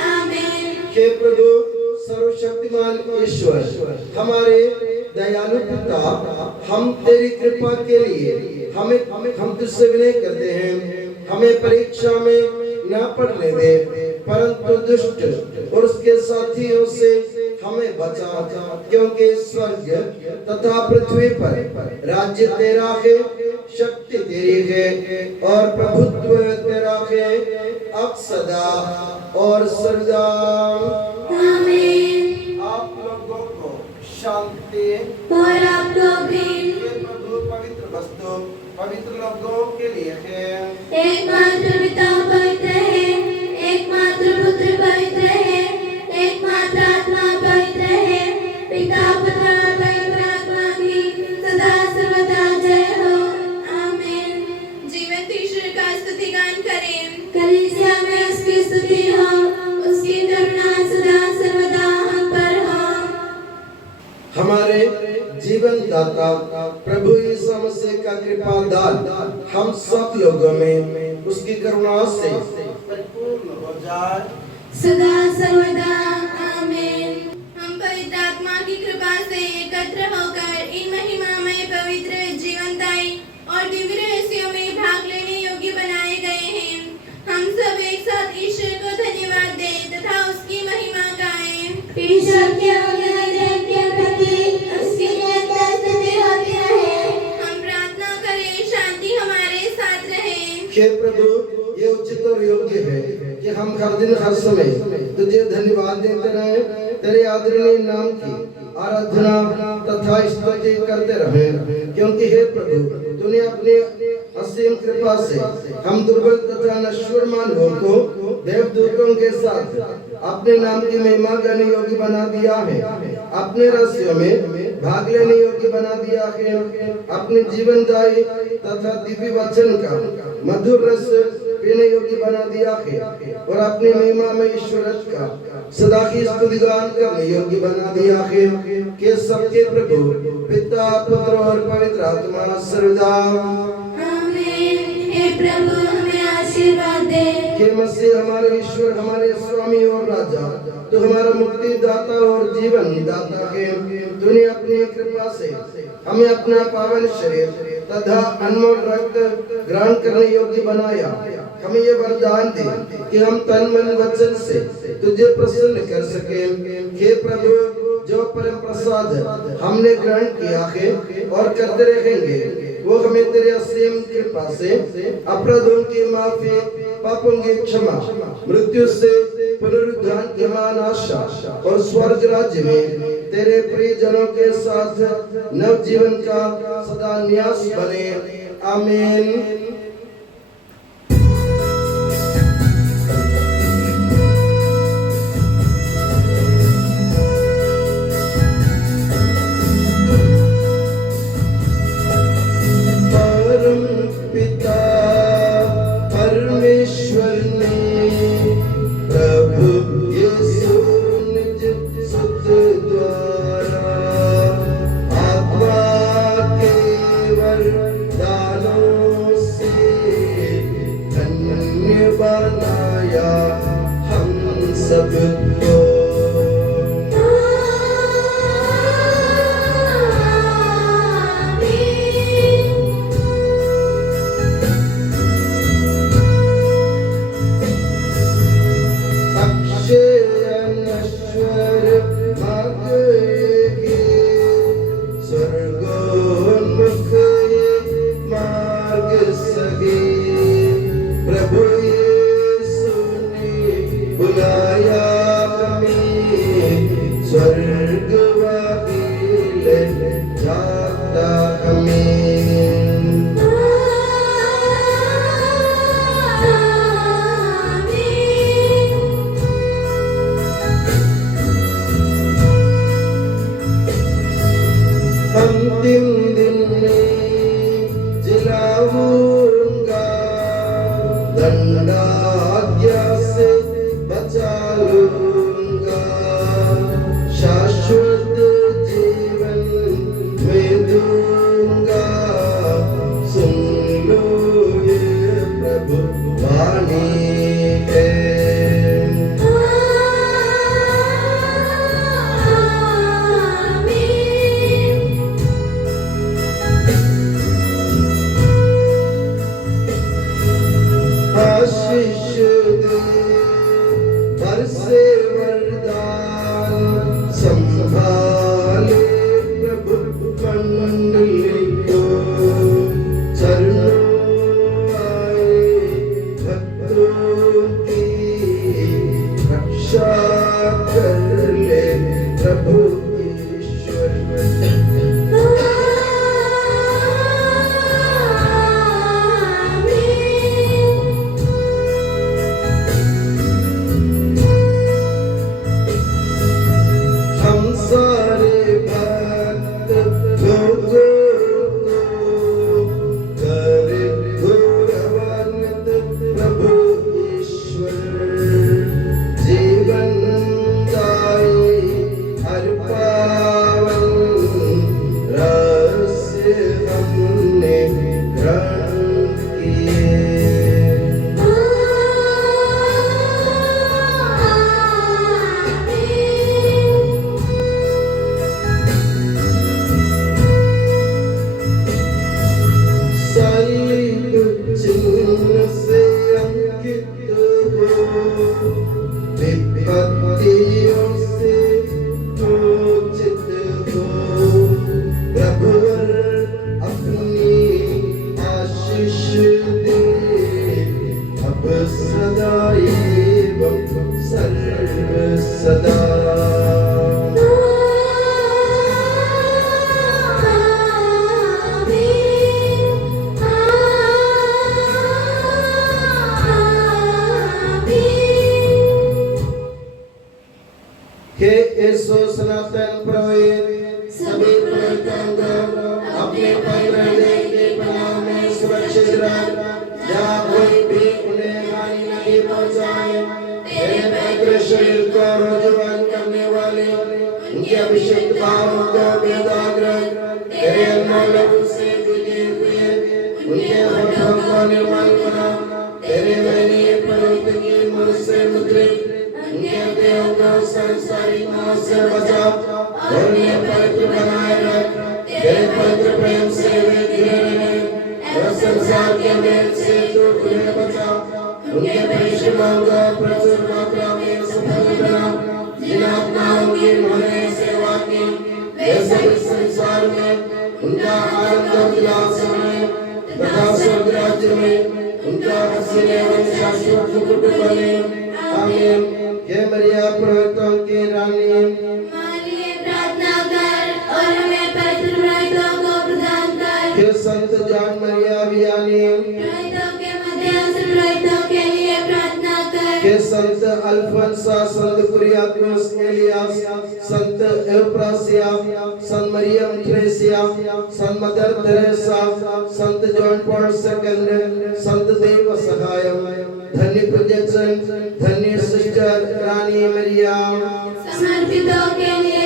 आमीन। हे प्रभु सर्वशक्तिमान ईश्वर, हमारे दयालु पिता, हम तेरी कृपा के लिए हम तुझसे विनय करते हैं, हमें परीक्षा में न पड़ने दे परंतु दुष्ट और उसके साथियों से हमें बचा, क्योंकि स्वर्ग तथा पृथ्वी पर राज्य तेरा है, शक्ति तेरी है और प्रभुत्व तेरा है अब सदा और सदा। आमीन। आप लोगों को शांति और आपको भी। प्रभु पवित्र वस्तु पवित्र लोगों के लिए है। एकमात्र पिता पवित्र है, एकमात्र पुत्र पवित्र है, एकमात्र आत्मा पवित्र है। पिता पुत्र और पवित्र आत्मा की सदा सर्वदा जय हो। आमीन। जीवंत ईश्वर का स्तुति गान करें। कलीसिया में उसकी स्तुति हो, उसकी करुणा सदा सर्वदा हम पर हो। हमारे जीवन दाता प्रभु यीशु मसीह का कृपा दान हम सब लोगों में उसकी करुणा से परिपूर्ण हो जाए सदा सर्वदा। आमीन। हम पवित्र आत्मा की कृपा से एकत्र होकर इन महिमामय पवित्र जीवनदायी और दिव्य रहस्यों में भाग लेने योग्य बनाए गए हैं। हम सब एक साथ ईश्वर को धन्यवाद दें तथा उसकी महिमा गाएं। ईश्वर के प्रति उसकी निरंतर स्तुति होती रहे। हम प्रार्थना करें शांति हमारे साथ रहे। हे प्रभु ये उचित और योग्य है कि हम हर दिन हर समय तुझे धन्यवाद देते रहे, तेरे आदरणीय नाम की आराधना तथा स्तुति करते रहे, क्योंकि हे प्रभु तूने अपने असीम कृपा से हम दुर्बल तथा नश्वर मानवों को देवदूतों के साथ अपने नाम की महिमा गाने योग्य बना दिया है, अपने रहस्यों में भाग लेने योग्य बना दिया है, अपने जीवनदायी तथा दिव्य वचन का मधुर रस पीने योग्य बना दिया है और अपनी महिमा में ईश्वर का सदा की स्तुतिगान करने योग्य बना दिया है कि सबके प्रभु पिता पुत्र और पवित्र आत्मा सर्वदा। आमीन। हे प्रभु हमें आशीर्वाद दे। हे मसीह हमारे ईश्वर, हमारे स्वामी और राजा, तो हमारा मुक्ति दाता और जीवन दाता है। तूने अपनी कृपा से हमें अपना पावन शरीर तथा अनमोल रक्त ग्रहण करने योग्य बनाया। हमें ये वरदान दे कि हम तन मन वचन से तुझे प्रसन्न कर सके। हे प्रभु जो परम प्रसाद हमने ग्रहण किया है और करते रहेंगे, वो हमें तेरे असीम कृपा से अपराधों की माफी, पापों की क्षमा, मृत्यु से पुनरुद्धान की महान आशा और स्वर्ग राज्य में तेरे प्रियजनों के साथ नव जीवन का सदा न्यास बने। आमीन। पिता परमेश्वर ने प्रभु यीशु निज सुत द्वारा आत्मा के वरदानों से धन्य बनाया हम सबको। विपत्तियों से मोचित हो। प्रभुवर अपनी आशीष दे, अब सदा एवं सर्व सदा। हे यीशु सनातन पुरोहित सभी पुरोहितों को अपने पवित्र हृदय के पनाह में सुरक्षित रख, जहाँ कोई भी उन्हें हानि नहीं पहुँचाए। तेरे पवित्र शरीर को रोजगार करने वाले उनके अभिषेक भावों को बेदाग रख। तेरे अनमोल लहू से भीगे हुए उनके होठों को निर्मल बना। तेरे मैंने पवित्र की मुझ से मुद्रित उनके देह को संसारिक मौत से बचा और उन्हें पवित्र बनाए रख। तेरे पवित्र प्रेम से वे घिरे रहे और संसार के मेल से जो उन्हें बचा। उनके परिश्रमों को प्रचुर मात्रा में सफल बना। जिन आत्माओं की उन्होंने सेवा की, वे सभी संसार में उनका आनंद उल्लास में तथा स्वर्ग राज्य में उनका हसीन एवं शाश्वत मुकुट बने। आमीन। हे मरिया पुरोहितों की रानी, हमारे लिए प्रार्थना कर और हमें पवित्र पुरोहितों को प्रदान कर। हे संत जॉन मरिया वियानी, पुरोहितों के मध्य से पुरोहितों के लिए प्रार्थना कर। हे संत अल्फोंसा, संत कुरियाकोस एलियास, संत एउप्रासिया, संत मरियम थ्रेसिया, संत मदर तेरेसा, संत जॉन पॉल सेकंड, संत देव सहायम, धन्य प्रियजन, धन्य सिस्टर रानी मरिया, समर्पितों के लिए